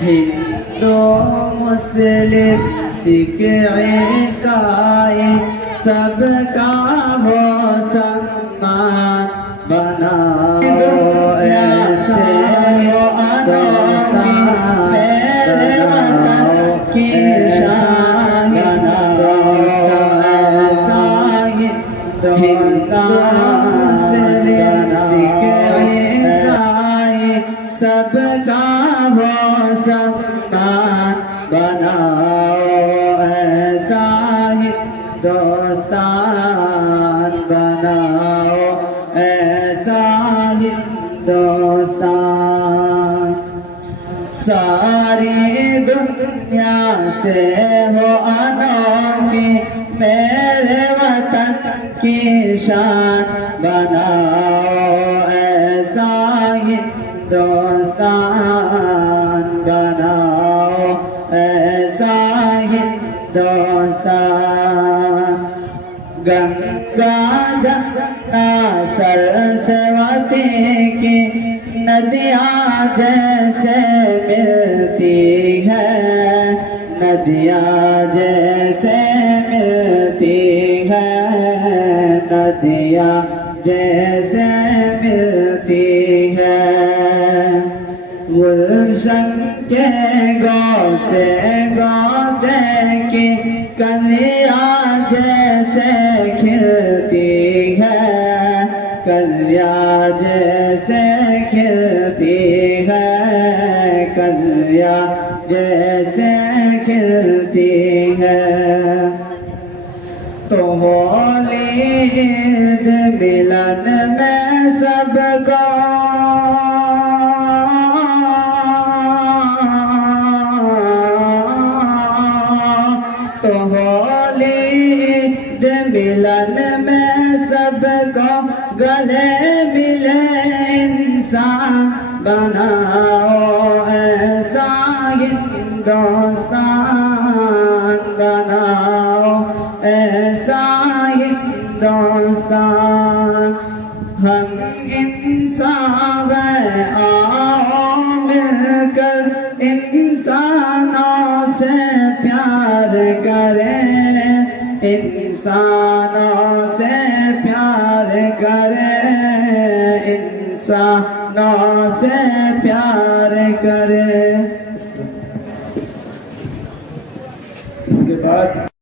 ہندو مسلم سکھ عیسائی سب کا ہو سمان بناؤ ایسے دوستان بناؤ کی شان بناؤ ایسا ہندوستان سکھ عیسائی سب کا ہو سمان بناؤ ایسا ہندوستان بناؤ ایسا ہندوستان ساری دنیا سے ہو انوکھی میرے وطن کی شان بناؤ ایسا ہندوستان بناؤ ایسا ہندوستان گنگا جمنا سرسوتی کی ندیاں جیسے ملتی ہے ندیاں جیسے ملتی ہے ندیاں جیسے ملتی ہے گلشن کے گاؤں سے کی کلیاں جیسے کھلتی ہے کلیاں جیسے کھلتی ہے کلیاں جیسے کھلتی ہے تو ہولی عید ملن میں سب کو تو ہولی عید ملن میں سب کو گلے ملے انسان بناؤ ایسا ہندوستان بناؤ ایسا ہندوستان ہم انسان ہیں آؤ مل کر انسانوں سے پیار کریں انسانوں سے پیار کریں انسانوں سے پیار کریں اس کے بعد